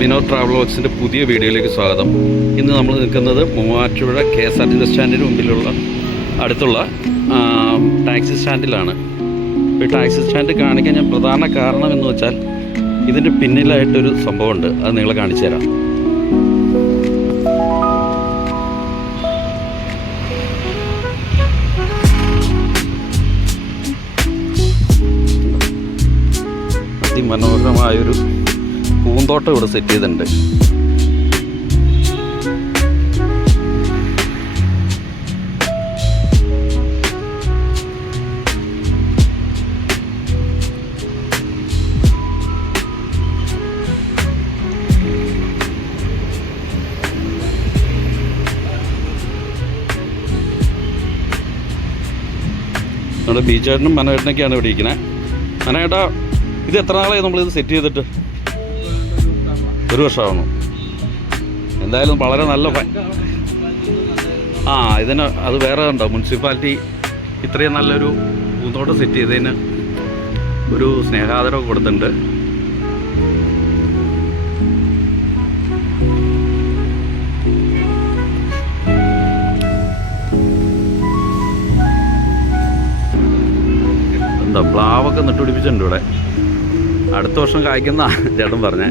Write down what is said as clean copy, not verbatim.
Vinod travel വ്ലോഗ്സിൻ്റെ പുതിയ വീഡിയോയിലേക്ക് സ്വാഗതം. ഇന്ന് നമ്മൾ നിൽക്കുന്നത് മൂവാറ്റുപുഴ KSRTC സ്റ്റാൻഡിന് മുമ്പിലുള്ള അടുത്തുള്ള ടാക്സി സ്റ്റാൻഡിലാണ്. ഈ ടാക്സി സ്റ്റാൻഡ് കാണിക്കാൻ ഞാൻ പ്രധാന കാരണം എന്ന് വെച്ചാൽ ഇതിൻ്റെ പിന്നിലായിട്ടൊരു സംഭവമുണ്ട്. അത് നിങ്ങളെ കാണിച്ചു തരാം. അതിമനോഹരമായൊരു പൂന്തോട്ടം ഇവിടെ സെറ്റ് ചെയ്തിട്ടുണ്ട്. നമ്മുടെ ബീച്ചേട്ടനും മനോഹരനൊക്കെയാണ് ഇവിടെ ഇരിക്കുന്നത്. മനോഹേട്ടാ, ഇത് എത്ര നാളായി നമ്മളിത് സെറ്റ് ചെയ്തിട്ട്? 1 വർഷമാണോ? എന്തായാലും വളരെ നല്ല ഇതിന് അത് വേറെ ഉണ്ടോ? മുനിസിപ്പാലിറ്റി ഇത്രയും നല്ലൊരു പൂന്തോട്ടം സെറ്റ് ചെയ്തതിന് ഒരു സ്നേഹാദരവ് കൊടുത്തിട്ടുണ്ട്. എന്താ പ്ലാവൊക്കെ നട്ടുപിടിപ്പിച്ചിട്ടുണ്ട് ഇവിടെ. അടുത്ത വർഷം കായ്ക്കുന്ന ചേട്ടൻ പറഞ്ഞേ.